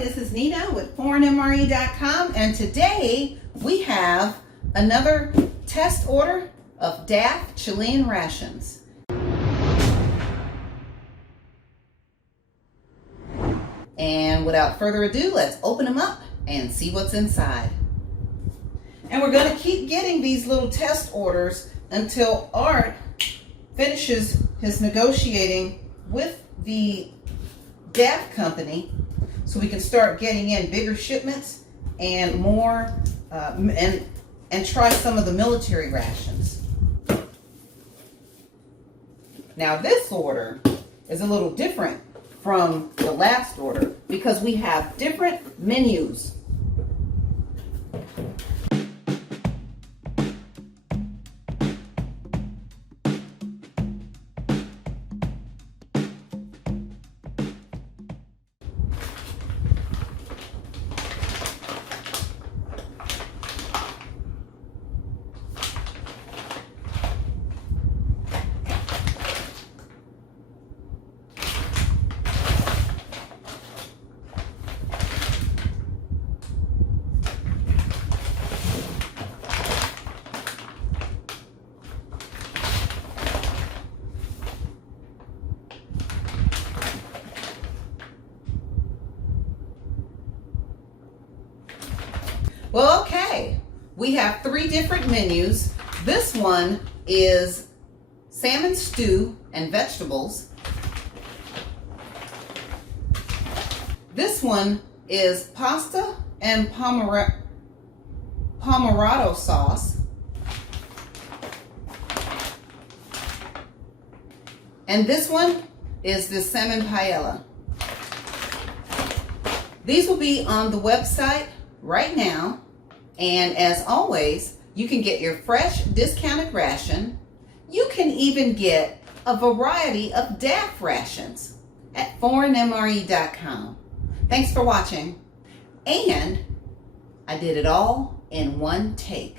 this is Nina with ForeignMRE.com, and today we have another test order of Daff Chilean rations. And without further ado, let's open them up and see what's inside. And we're going to keep getting these little test orders until Art finishes his negotiating with the Daff company, so we can start getting in bigger shipments and more, and try some of the military rations. Now this order is a little different from the last order because we have different menus. Well, okay, we have three different menus. This one is salmon stew and vegetables. This one is pasta and pomodoro sauce. And this one is the salmon paella. These will be on the website right now, and as always, you can get your fresh discounted ration. You can even get a variety of Daff rations at ForeignMRE.com. Thanks for watching, and I did it all in one take.